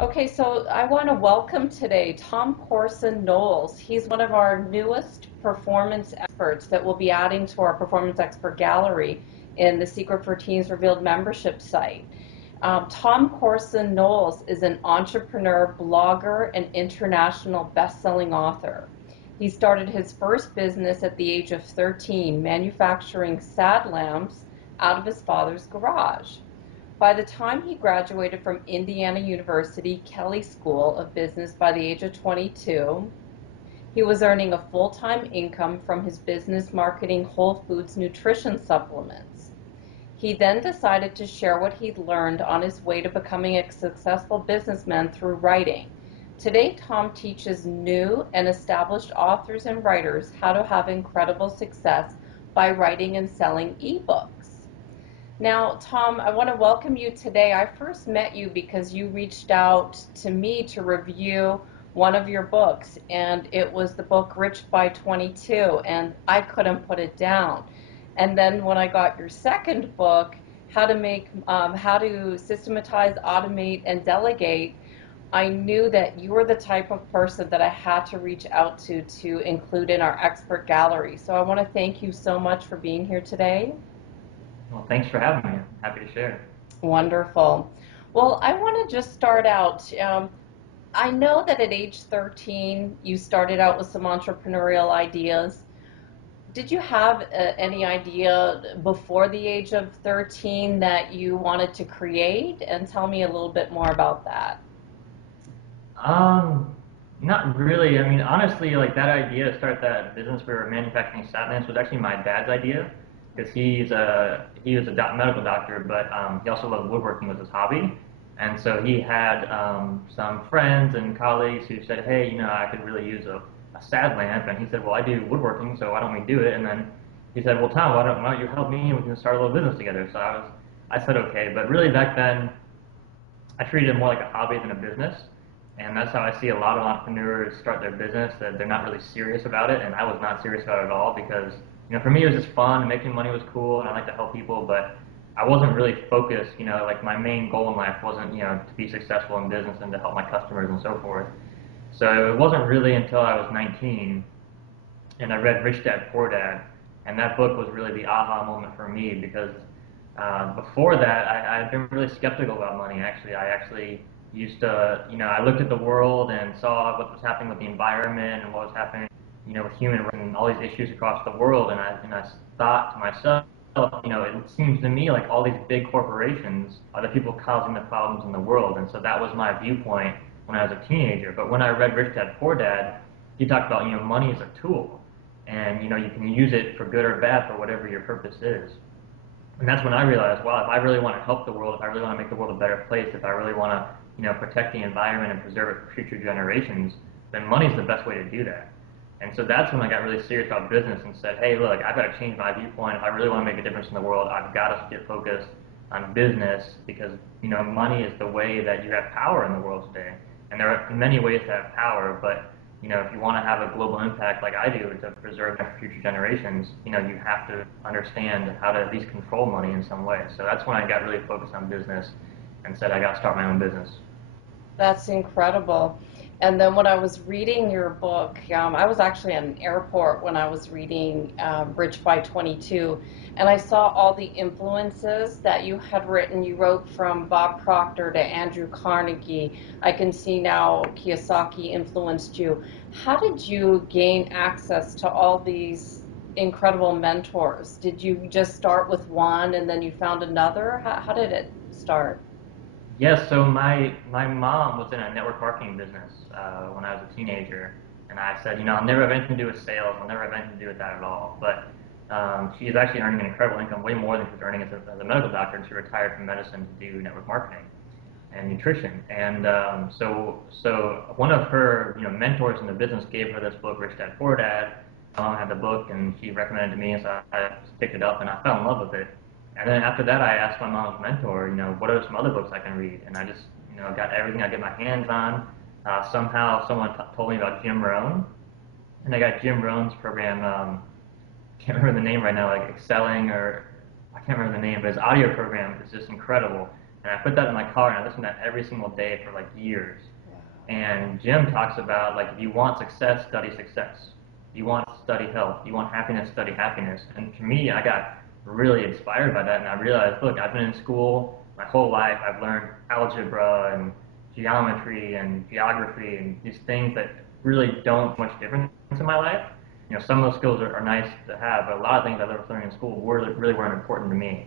Okay, so I want to welcome today Tom Corson-Knowles. He's one of our newest performance experts that we'll be adding to our Performance Expert Gallery in the Secret for Teens Revealed membership site. Tom Corson-Knowles is an entrepreneur, blogger, and international best-selling author. He started his first business at the age of 13, manufacturing sad lamps out of his father's garage. By the time he graduated from Indiana University Kelley School of Business by the age of 22, he was earning a full-time income from his business marketing Whole Foods nutrition supplements. He then decided to share what he'd learned on his way to becoming a successful businessman through writing. Today, Tom teaches new and established authors and writers how to have incredible success by writing and selling ebooks. Now, Tom, I want to welcome you today. I first met you because you reached out to me to review one of your books, and it was the book Rich by 22, and I couldn't put it down. And then when I got your second book, how to systematize, automate, and delegate, I knew that you were the type of person that I had to reach out to include in our expert gallery. So I want to thank you so much for being here today. Well, thanks for having me. I'm happy to share. Wonderful. Well, I want to just start out. I know that at age 13, you started out with some entrepreneurial ideas. Did you have any idea before the age of 13 that you wanted to create? And tell me a little bit more about that. Um, Not really. I mean, honestly, like that idea to start that business for manufacturing supplements was actually my dad's idea because he was a medical doctor, but he also loved woodworking was his hobby, and so he had some friends and colleagues who said, hey, I could really use a sad lamp, and he said, well, I do woodworking, so why don't we do it? And then he said, well, Tom, why don't you help me and we can start a little business together? So I said okay, but really back then I treated it more like a hobby than a business. And that's how I see a lot of entrepreneurs start their business, that they're not really serious about it. And I was not serious about it at all because, for me it was just fun. Making money was cool and I like to help people, but I wasn't really focused, like my main goal in life wasn't, to be successful in business and to help my customers and so forth. So it wasn't really until I was 19 and I read Rich Dad Poor Dad, and that book was really the aha moment for me because before that I'd been really skeptical about money. Actually, I actually used to, I looked at the world and saw what was happening with the environment and what was happening, with human rights and all these issues across the world, and I thought to myself, it seems to me like all these big corporations are the people causing the problems in the world, and so that was my viewpoint when I was a teenager. But when I read Rich Dad Poor Dad, he talked about, money is a tool, and you can use it for good or bad for whatever your purpose is. And that's when I realized, wow, if I really want to help the world, if I really want to make the world a better place, if I really want to, protect the environment and preserve it for future generations, then money is the best way to do that. And so that's when I got really serious about business and said, hey, look, I've got to change my viewpoint. If I really want to make a difference in the world, I've got to get focused on business because, money is the way that you have power in the world today. And there are many ways to have power, but if you want to have a global impact like I do to preserve for future generations, you have to understand how to at least control money in some way. So that's when I got really focused on business and said I got to start my own business. That's incredible. And then when I was reading your book, I was actually at an airport when I was reading Rich by 22, and I saw all the influences that you had written. You wrote from Bob Proctor to Andrew Carnegie. I can see now Kiyosaki influenced you. How did you gain access to all these incredible mentors? Did you just start with one and then you found another? How did it start? Yes, so my mom was in a network marketing business when I was a teenager, and I said, I'll never have anything to do with sales. I'll never have anything to do with that at all. But she is actually earning an incredible income, way more than she was earning as a medical doctor, and she retired from medicine to do network marketing and nutrition. And so one of her mentors in the business gave her this book, Rich Dad Poor Dad. My mom had the book, and she recommended it to me, and so I picked it up, and I fell in love with it. And then after that, I asked my mom's mentor, what are some other books I can read? And I just, got everything I get my hands on. Somehow someone told me about Jim Rohn, and I got Jim Rohn's program. Can't remember the name right now, like Excelling, or I can't remember the name, but his audio program is just incredible. And I put that in my car and I listened to that every single day for like years. And Jim talks about like if you want success, study success. You want to study health. You want happiness, study happiness. And for me, I got really inspired by that, and I realized, look, I've been in school my whole life. I've learned algebra and geometry and geography and these things that really don't much difference in my life. You know, some of those skills are nice to have, but a lot of things I learned in school really weren't important to me.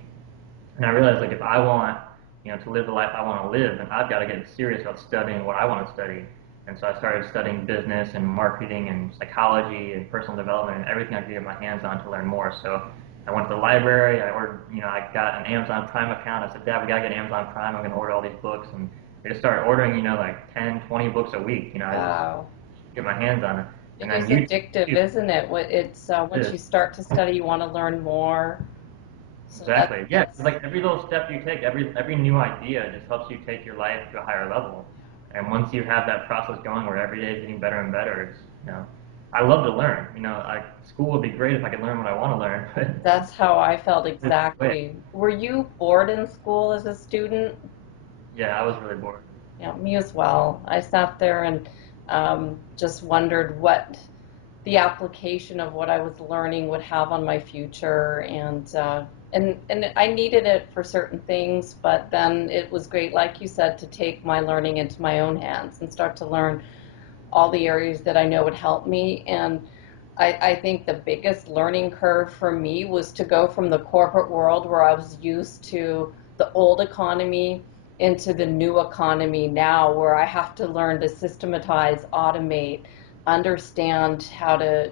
And I realized like if I want, you know, to live the life I want to live, then I've got to get serious about studying what I want to study. And so I started studying business and marketing and psychology and personal development and everything I could get my hands on to learn more. So I went to the library. I ordered, you know, I got an Amazon Prime account. I said, Dad, we gotta get Amazon Prime. I'm gonna order all these books, and I just started ordering, you know, like 10, 20 books a week. You know, I Wow. just get my hands on it. It And is then you, addictive, isn't it? It's once it you is. start to study, you want to learn more. So Exactly. Yeah. that's Like every little step you take, every new idea just helps you take your life to a higher level. And once you have that process going where every day is getting better and better, it's, you know, I love to learn. You know, school would be great if I could learn what I want to learn, but that's how I felt it's way. exactly. Were you bored in school as a student? Yeah, I was really bored. Yeah, me as well. I sat there and just wondered what the application of what I was learning would have on my future, and I needed it for certain things, but then it was great, like you said, to take my learning into my own hands and start to learn all the areas that I know would help me. And I think the biggest learning curve for me was to go from the corporate world where I was used to the old economy into the new economy now, where I have to learn to systematize, automate, understand how to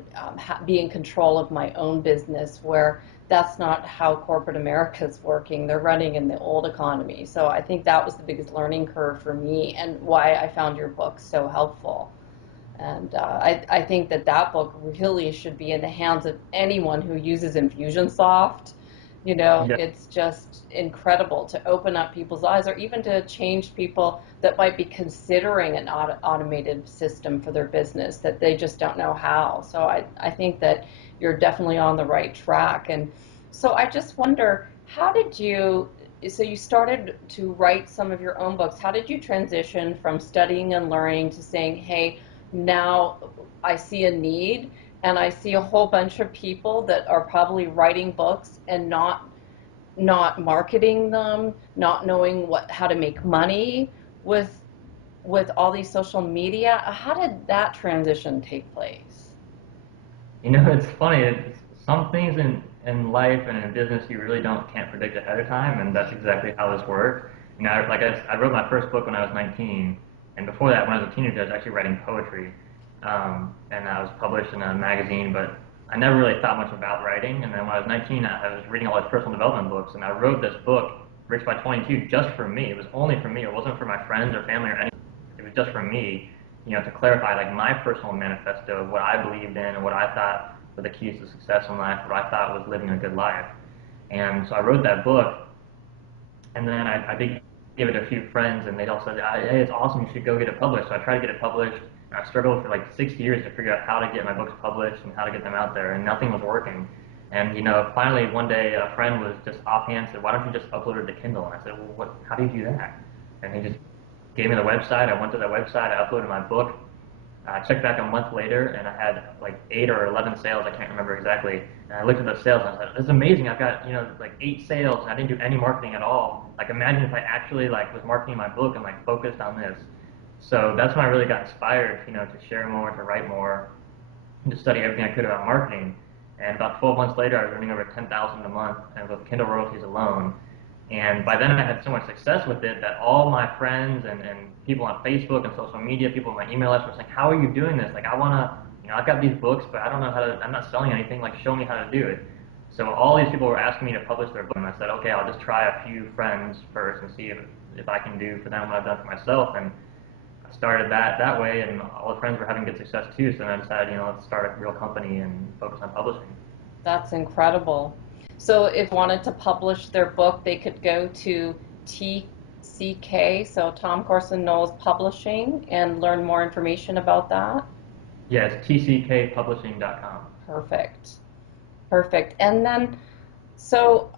be in control of my own business, where that's not how corporate America is working. They're running in the old economy. So I think that was the biggest learning curve for me, and why I found your book so helpful. And I think that that book really should be in the hands of anyone who uses Infusionsoft. You know, Yeah. it's just incredible to open up people's eyes, or even to change people that might be considering an automated system for their business that they just don't know how. So I think that you're definitely on the right track. And so I just wonder, how did you, so you started to write some of your own books. How did you transition from studying and learning to saying, hey, now I see a need, and I see a whole bunch of people that are probably writing books and not marketing them, not knowing how to make money with all these social media. How did that transition take place? You know, it's funny. It's some things in life and in business you really can't predict ahead of time, and that's exactly how this worked. You know, I wrote my first book when I was 19, and before that, when I was a teenager, I was actually writing poetry, and I was published in a magazine, but I never really thought much about writing. And then when I was 19, I was reading all these personal development books, and I wrote this book, Rich by 22, just for me. It was only for me. It wasn't for my friends or family or anything. It was just for me, you know, to clarify like my personal manifesto of what I believed in and what I thought were the keys to success in life, what I thought was living a good life. And so I wrote that book, and then I did give it to a few friends, and they all said, hey, it's awesome, you should go get it published. So I tried to get it published, and I struggled for like 6 years to figure out how to get my books published and how to get them out there, and nothing was working. And you know, finally one day a friend was just offhand said, why don't you just upload it to Kindle? And I said, well, how do you do that? And he just gave me the website. I went to the website. I uploaded my book. I checked back a month later, and I had like 8 or 11 sales. I can't remember exactly. And I looked at the sales, and I said, "This is amazing! I've got, you know, like 8 sales, and I didn't do any marketing at all. Like, imagine if I actually like was marketing my book and like focused on this." So that's when I really got inspired, you know, to share more, to write more, and to study everything I could about marketing. And about 12 months later, I was earning over 10,000 a month, and with Kindle royalties alone. And by then I had so much success with it that all my friends and people on Facebook and social media, people in my email list were saying, how are you doing this? Like, I want to, you know, I've got these books, but I don't know how to, I'm not selling anything. Like, show me how to do it. So all these people were asking me to publish their book, and I said, okay, I'll just try a few friends first and see if I can do for them what I've done for myself. And I started that way, and all the friends were having good success too. So then I decided, you know, let's start a real company and focus on publishing. That's incredible. So if wanted to publish their book, they could go to TCK, so Tom Corson-Knowles Publishing, and learn more information about that. Yeah, it's tckpublishing.com. Perfect. Perfect. And then, so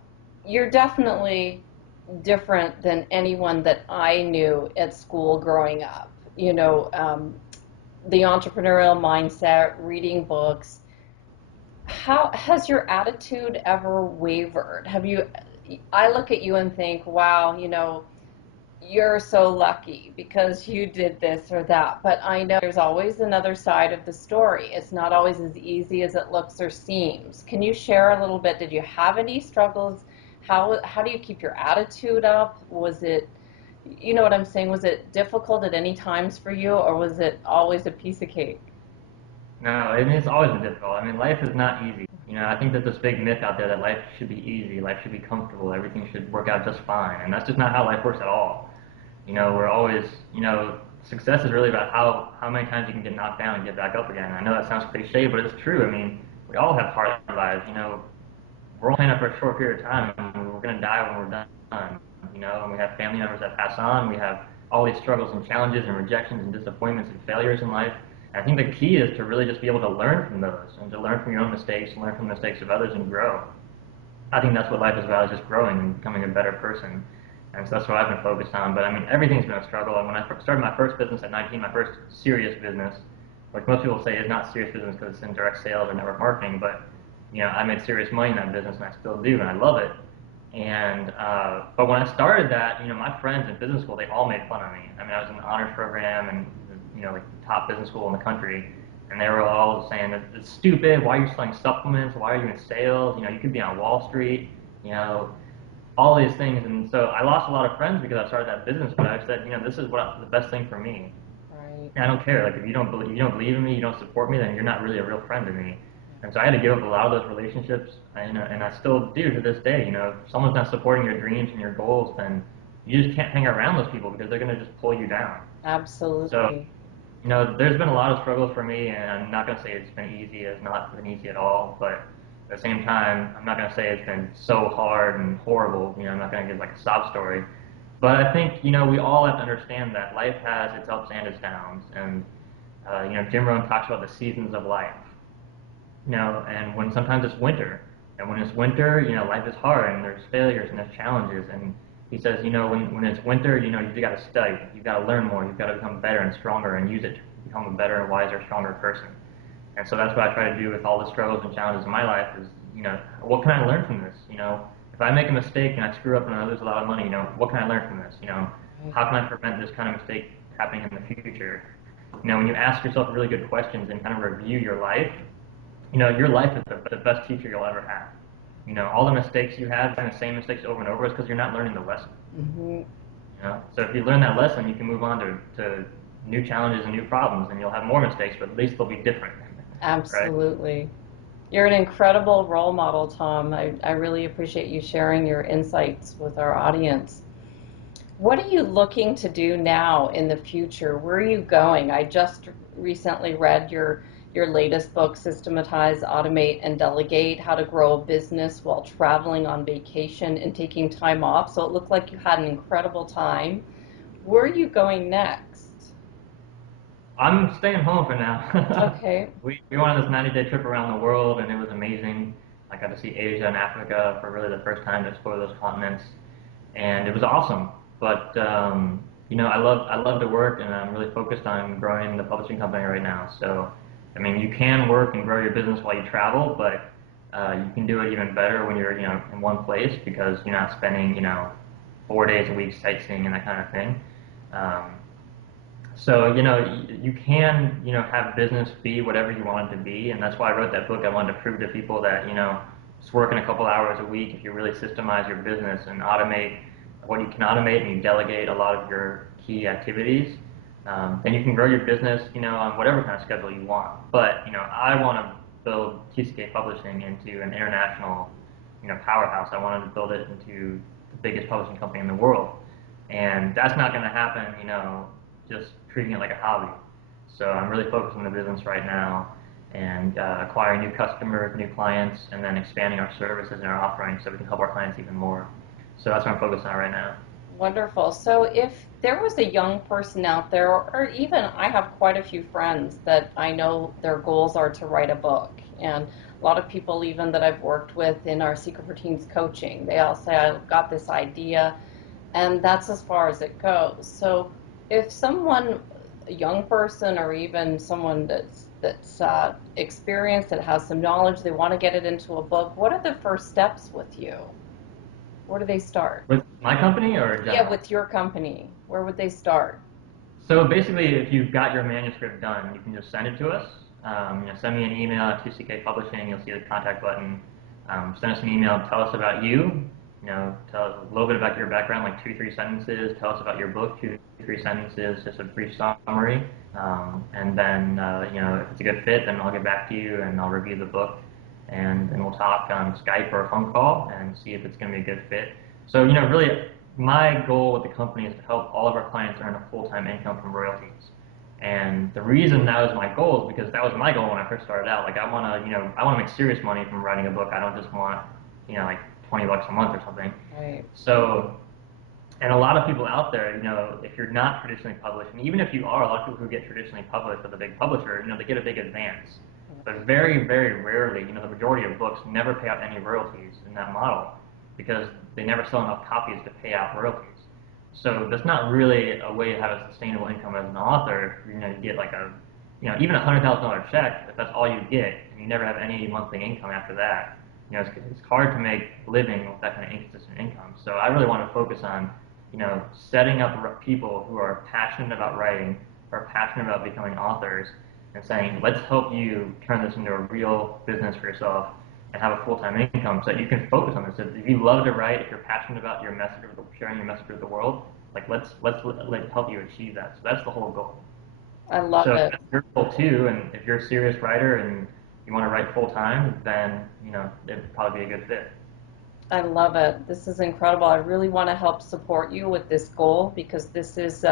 you're definitely different than anyone that I knew at school growing up. You know, the entrepreneurial mindset, reading books. How has your attitude ever wavered? Have you, I look at you and think, wow, you know, you're so lucky because you did this or that. But I know there's always another side of the story. It's not always as easy as it looks or seems. Can you share a little bit? Did you have any struggles? How do you keep your attitude up? Was it, you know what I'm saying? Was it difficult at any times for you, or was it always a piece of cake? No, I mean, it's always been difficult. I mean, life is not easy. You know, I think there's this big myth out there that life should be easy, life should be comfortable, everything should work out just fine, and that's just not how life works at all. You know, we're always, you know, success is really about how many times you can get knocked down and get back up again. I know that sounds cliche, but it's true. I mean, we all have hard lives. You know, we're only in it for a short period of time, and we're going to die when we're done. You know, and we have family members that pass on. We have all these struggles and challenges and rejections and disappointments and failures in life. And I think the key is to really just be able to learn from those and to learn from your own mistakes, learn from the mistakes of others, and grow. I think that's what life is about, is just growing and becoming a better person. And so that's what I've been focused on. But I mean, everything's been a struggle. And when I started my first business at 19, my first serious business, which most people say is not serious business because it's in direct sales or network marketing, but you know, I made serious money in that business, and I still do, and I love it. And but when I started that, you know, my friends in business school, they all made fun of me. I mean, I was in the honors program, and you know, like the top business school in the country, and they were all saying that it's stupid. Why are you selling supplements? Why are you in sales? You know, you could be on Wall Street. You know, all these things. And so I lost a lot of friends because I started that business. But I said, you know, this is the best thing for me. Right. And I don't care. Like if you don't believe in me, you don't support me, then you're not really a real friend to me. And so I had to give up a lot of those relationships, and I still do to this day. You know, if someone's not supporting your dreams and your goals, then you just can't hang around those people because they're going to just pull you down. Absolutely. So, you know, there's been a lot of struggles for me, and I'm not going to say it's been easy. It's not been easy at all, but at the same time, I'm not going to say it's been so hard and horrible. You know, I'm not going to give like a sob story. But I think, you know, we all have to understand that life has its ups and its downs. And, you know, Jim Rohn talks about the seasons of life. You know, and when sometimes it's winter. And when it's winter, you know, life is hard and there's failures and there's challenges. And he says, you know, when it's winter, you know, you've got to study. You've got to learn more. You've got to become better and stronger and use it to become a better, wiser, stronger person. And so that's what I try to do with all the struggles and challenges in my life is, you know, what can I learn from this? You know, if I make a mistake and I screw up and I lose a lot of money, you know, what can I learn from this? You know, how can I prevent this kind of mistake happening in the future? You know, when you ask yourself really good questions and kind of review your life, you know, your life is the best teacher you'll ever have. You know, all the mistakes you have, and the same mistakes over and over, is because you're not learning the lesson. Mm-hmm. You know, so if you learn that lesson, you can move on to new challenges and new problems, and you'll have more mistakes, but at least they'll be different. Absolutely. Right? You're an incredible role model, Tom. I really appreciate you sharing your insights with our audience. What are you looking to do now in the future? Where are you going? I just recently read your latest book, Systematize, Automate, and Delegate, How to Grow a Business While Traveling on Vacation and Taking Time Off. So it looked like you had an incredible time. Where are you going next? I'm staying home for now. Okay. We went on this 90-day trip around the world, and it was amazing. I got to see Asia and Africa for really the first time to explore those continents, and it was awesome. But you know, I love to work, and I'm really focused on growing the publishing company right now. So, I mean, you can work and grow your business while you travel, but you can do it even better when you're, you know, in one place because you're not spending, you know, 4 days a week sightseeing and that kind of thing. So, you know, you can, you know, have business be whatever you want it to be, and that's why I wrote that book. I wanted to prove to people that, you know, just working a couple hours a week, if you really systemize your business and automate what you can automate and you delegate a lot of your key activities, then you can grow your business, you know, on whatever kind of schedule you want. But, you know, I want to build TCK Publishing into an international, you know, powerhouse. I wanted to build it into the biggest publishing company in the world. And that's not going to happen, you know, just treating it like a hobby. So I'm really focused on the business right now and acquiring new customers, new clients, and then expanding our services and our offerings so we can help our clients even more. So that's what I'm focused on right now. Wonderful. So if there was a young person out there, or even I have quite a few friends that I know their goals are to write a book, and a lot of people even that I've worked with in our Secret for Teens coaching, they all say, I've got this idea, and that's as far as it goes. So if someone, a young person or even someone that's experienced, that has some knowledge, they want to get it into a book, what are the first steps with you? Where do they start? With my company or in Yeah, general? with your company, where would they start? So basically, if you've got your manuscript done, you can just send it to us. Send me an email at 2CK Publishing. You'll see the contact button. Send us an email. Tell us about you. Tell us a little bit about your background, like 2, 3 sentences. Tell us about your book, 2, 3 sentences, just a brief summary. And then, if it's a good fit, then I'll get back to you and I'll review the book, and we'll talk on Skype or a phone call and see if it's going to be a good fit. So, really, my goal with the company is to help all of our clients earn a full-time income from royalties. And the reason that was my goal is because that was my goal when I first started out. Like, I want to make serious money from writing a book. I don't just want, like $20 a month or something. Right. So, and a lot of people out there, if you're not traditionally published, and even if you are, a lot of people who get traditionally published with a big publisher, they get a big advance. But very, very rarely, the majority of books never pay out any royalties in that model because they never sell enough copies to pay out royalties. So that's not really a way to have a sustainable income as an author. You get like even $100,000 check, if that's all you get, and you never have any monthly income after that, it's hard to make a living with that kind of inconsistent income. So I really want to focus on, setting up people who are passionate about writing, or passionate about becoming authors, and saying, let's help you turn this into a real business for yourself and have a full-time income so that you can focus on this. If you love to write, if you're passionate about your message, sharing your message with the world, like let's help you achieve that. So that's the whole goal. I love So if it. that's your goal too, and if you're a serious writer and you want to write full-time, then it'd probably be a good fit. I love it. This is incredible. I really want to help support you with this goal because this is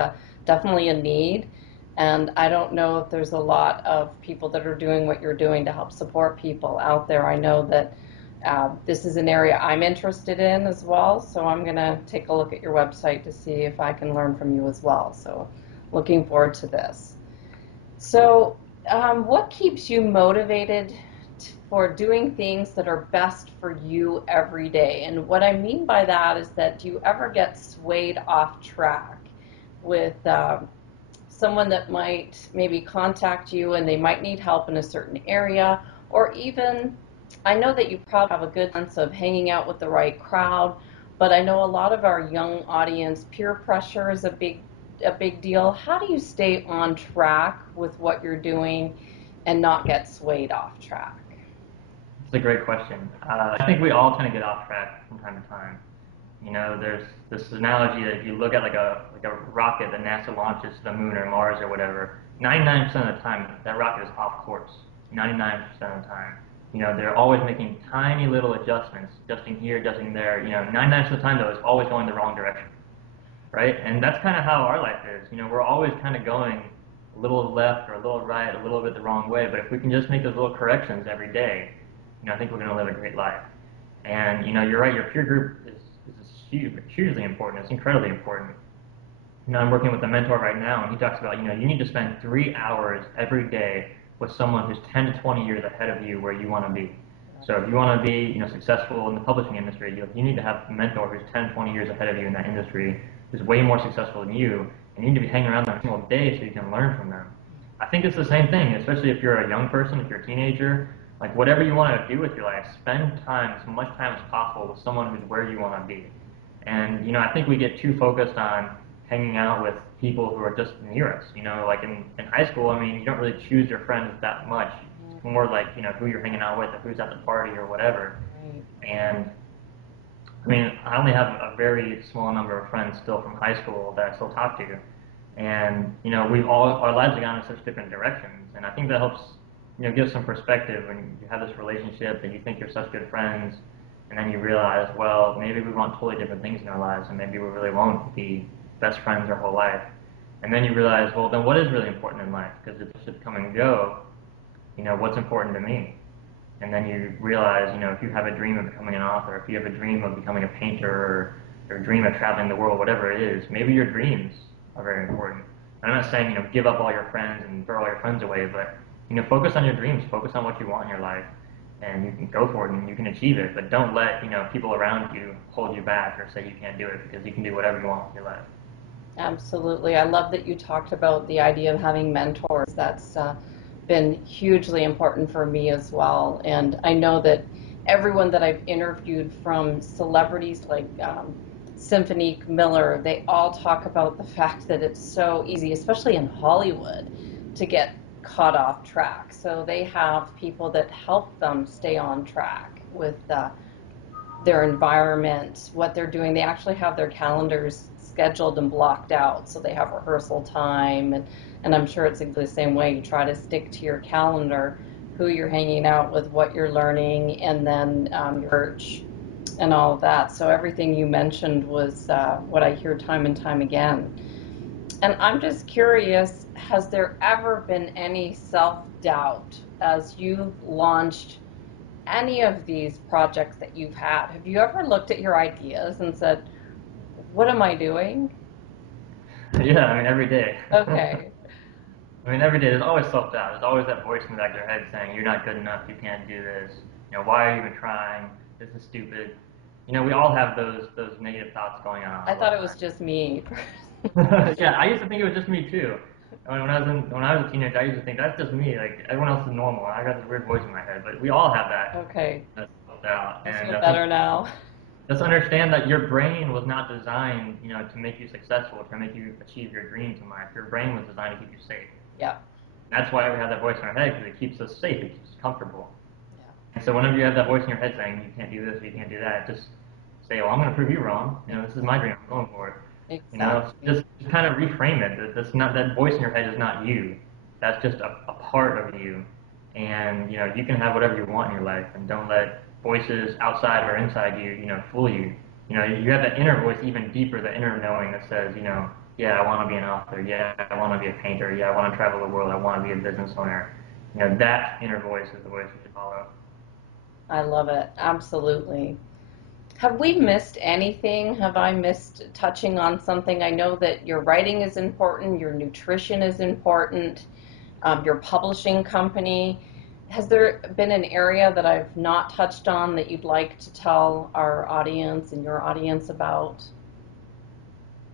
definitely a need. And I don't know if there's a lot of people that are doing what you're doing to help support people out there. I know that this is an area I'm interested in as well. So I'm going to take a look at your website to see if I can learn from you as well. So looking forward to this. So what keeps you motivated for doing things that are best for you every day? And what I mean by that is that do you ever get swayed off track with someone that might maybe contact you and they might need help in a certain area, or even, I know that you probably have a good sense of hanging out with the right crowd, but I know a lot of our young audience, peer pressure is a big deal. How do you stay on track with what you're doing and not get swayed off track? It's a great question. I think we all kind of get off track from time to time. There's this analogy that if you look at like a rocket that NASA launches to the moon or Mars or whatever, 99% of the time that rocket is off course. 99% of the time. They're always making tiny little adjustments, adjusting here, adjusting there. 99% of the time though, it's always going the wrong direction, right? And that's kind of how our life is. We're always kind of going a little left or a little right, a little bit the wrong way. But if we can just make those little corrections every day, I think we're going to live a great life. And you're right. Your peer group is hugely important. It's incredibly important. I'm working with a mentor right now, and he talks about you need to spend 3 hours every day with someone who's 10 to 20 years ahead of you where you want to be. So if you want to be successful in the publishing industry, you need to have a mentor who's 10, 20 years ahead of you in that industry, who's way more successful than you, and you need to be hanging around them every single day so you can learn from them. I think it's the same thing, especially if you're a young person, if you're a teenager. Like, whatever you want to do with your life, spend time, as much time as possible, with someone who's where you want to be. And I think we get too focused on hanging out with people who are just near us. Like in high school, I mean, you don't really choose your friends that much. It's more like who you're hanging out with, or who's at the party, or whatever. Right. And I mean, I only have a very small number of friends still from high school that I still talk to, and our lives have gone in such different directions, and I think that helps give some perspective when you have this relationship and you think you're such good friends, and then you realize, well, maybe we want totally different things in our lives, and maybe we really won't be best friends our whole life. And then you realize, well, then what is really important in life? Because it should come and go. What's important to me? And then you realize, if you have a dream of becoming an author, if you have a dream of becoming a painter, or a dream of traveling the world, whatever it is, maybe your dreams are very important. And I'm not saying, give up all your friends and throw all your friends away, but focus on your dreams, focus on what you want in your life, and you can go for it and you can achieve it. But don't let, people around you hold you back or say you can't do it, because you can do whatever you want with your life. Absolutely. I love that you talked about the idea of having mentors. That's been hugely important for me as well. And I know that everyone that I've interviewed, from celebrities like Symphony Miller, they all talk about the fact that it's so easy, especially in Hollywood, to get caught off track. So they have people that help them stay on track with their environment, what they're doing. They actually have their calendars scheduled and blocked out, so they have rehearsal time, and I'm sure it's the same way. You try to stick to your calendar, who you're hanging out with, what you're learning, and then your church and all of that. So everything you mentioned was what I hear time and time again. And I'm just curious, has there ever been any self-doubt as you've launched any of these projects that you've had? Have you ever looked at your ideas and said, what am I doing? Yeah, I mean, every day. Okay. I mean, every day there's always self-doubt. There's always that voice in the back of your head saying, "You're not good enough. You can't do this. Why are you even trying? This is stupid." We all have those negative thoughts going on I all thought the it was just me. time. Yeah, I used to think it was just me too. When I was a teenager, I used to think that's just me. Like everyone else is normal. I got this weird voice in my head, but we all have Okay. that self-doubt. I And feel I think better now. just understand that your brain was not designed, to make you successful, to make you achieve your dreams in life. Your brain was designed to keep you safe. Yeah. That's why we have that voice in our head, because it keeps us safe, it keeps us comfortable. Yeah. And so whenever you have that voice in your head saying you can't do this, you can't do that, just say, "Well, I'm going to prove you wrong. This is my dream. I'm going for it." Exactly. Just kind of reframe it. That's not, that voice in your head is not you. That's just a part of you. And you can have whatever you want in your life, and don't let voices outside or inside you, fool you. You have that inner voice, even deeper, the inner knowing that says, yeah, I want to be an author. Yeah, I want to be a painter. Yeah, I want to travel the world. I want to be a business owner. That inner voice is the voice you should follow. I love it. Absolutely. Have we missed anything? Have I missed touching on something? I know that your writing is important, your nutrition is important, your publishing company. Has there been an area that I've not touched on that you'd like to tell our audience and your audience about?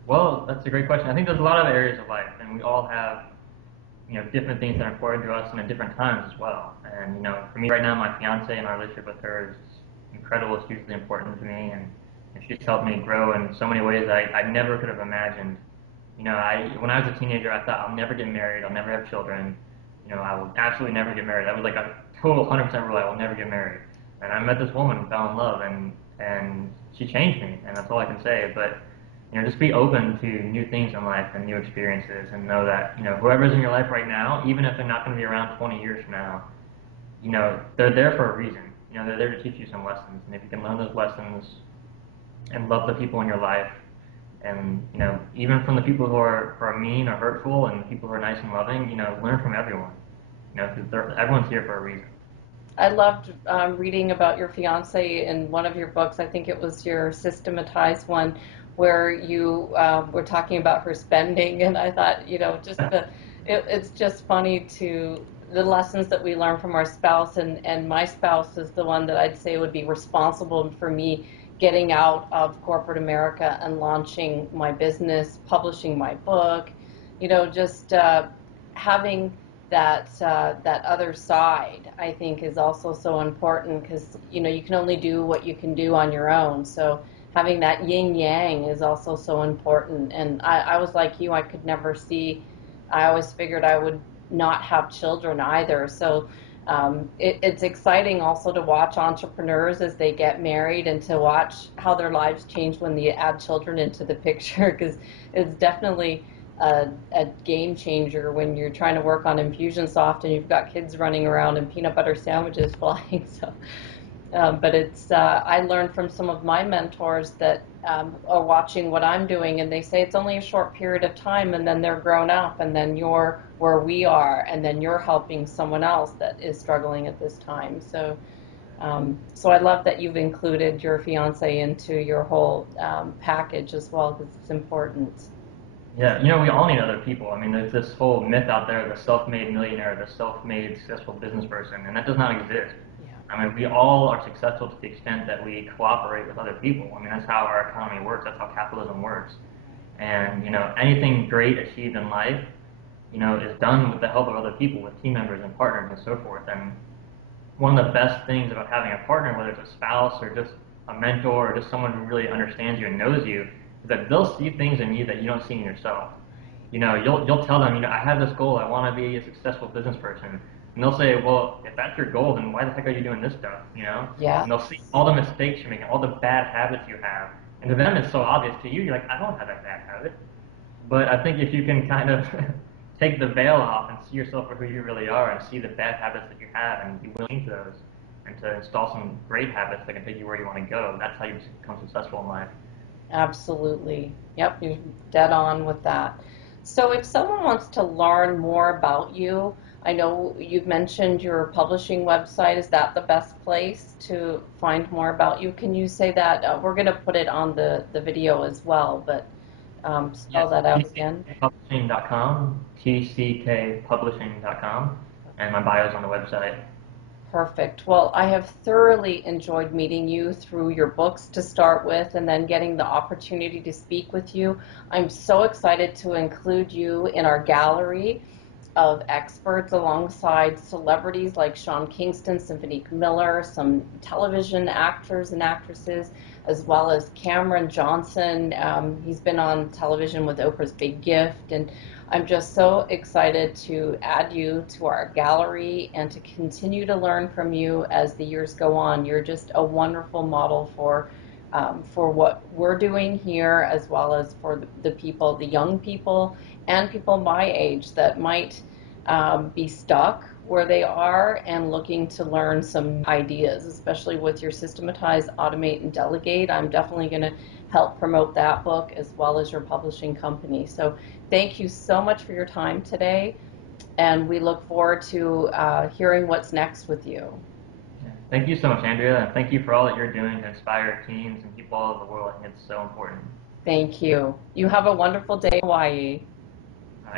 Well, that's a great question. I think there's a lot of areas of life, and we all have, different things that are important to us and at different times as well. And, for me right now, my fiance and my relationship with her is incredible. It's hugely important to me, and she's helped me grow in so many ways I never could have imagined. When I was a teenager, I thought I'll never get married, I'll never have children. I will absolutely never get married. That was like a total 100% rule. I will never get married. And I met this woman and fell in love, and she changed me, and that's all I can say. But just be open to new things in life and new experiences, and know that whoever's in your life right now, even if they're not going to be around 20 years from now, they're there for a reason. They're there to teach you some lessons, and if you can learn those lessons and love the people in your life, and even from the people who are mean or hurtful, and the people who are nice and loving, learn from everyone. Because everyone's here for a reason. I loved reading about your fiance in one of your books. I think it was your systematized one, where you were talking about her spending, and I thought, it's just funny to the lessons that we learn from our spouse, and my spouse is the one that I'd say would be responsible for me getting out of corporate America and launching my business, publishing my book, just having that other side, I think, is also so important, because you can only do what you can do on your own. So having that yin yang is also so important. And I was like you, I could never see. I always figured I would not have children either. So it's exciting also to watch entrepreneurs as they get married, and to watch how their lives change when they add children into the picture, because it's definitely a game changer when you're trying to work on Infusionsoft and you've got kids running around and peanut butter sandwiches flying. So, but I learned from some of my mentors that are watching what I'm doing, and they say it's only a short period of time, and then they're grown up, and then you're where we are, and then you're helping someone else that is struggling at this time. So, so I love that you've included your fiance into your whole package as well, because it's important. Yeah, we all need other people. I mean, there's this whole myth out there, the self-made millionaire, the self-made successful business person, and that does not exist. Yeah. I mean, we all are successful to the extent that we cooperate with other people. I mean, that's how our economy works. That's how capitalism works. And, anything great achieved in life, is done with the help of other people, with team members and partners and so forth. And one of the best things about having a partner, whether it's a spouse or just a mentor or just someone who really understands you and knows you, is that they'll see things in you that you don't see in yourself. You'll tell them, I have this goal. I want to be a successful business person. And they'll say, well, if that's your goal, then why the heck are you doing this stuff, Yeah. And they'll see all the mistakes you're making, all the bad habits you have. And to them, it's so obvious. To you, you're like, I don't have that bad habit. But I think if you can kind of take the veil off and see yourself for who you really are and see the bad habits that you have and be willing to those and to install some great habits that can take you where you want to go, that's how you become successful in life. Absolutely. Yep, you're dead on with that. So if someone wants to learn more about you, I know you've mentioned your publishing website. Is that the best place to find more about you? Can you say that? We're going to put it on the video as well, but spell Yes, that out again. tckpublishing.com, tckpublishing.com, and my bio's on the website. Perfect. Well, I have thoroughly enjoyed meeting you through your books to start with and then getting the opportunity to speak with you. I'm so excited to include you in our gallery of experts alongside celebrities like Sean Kingston, Symphony Miller, some television actors and actresses, as well as Cameron Johnson. He's been on television with Oprah's Big Gift, and I'm just so excited to add you to our gallery and to continue to learn from you as the years go on. You're just a wonderful model for what we're doing here, as well as for the people, the young people, and people my age that might be stuck where they are and looking to learn some ideas, especially with your Systematize, Automate, and Delegate. I'm definitely going to help promote that book as well as your publishing company. So thank you so much for your time today, and we look forward to hearing what's next with you. Thank you so much, Andrea, and thank you for all that you're doing to inspire teens and people all over the world. I think it's so important. Thank you. You have a wonderful day in Hawaii.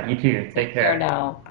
You too. Take care. Now.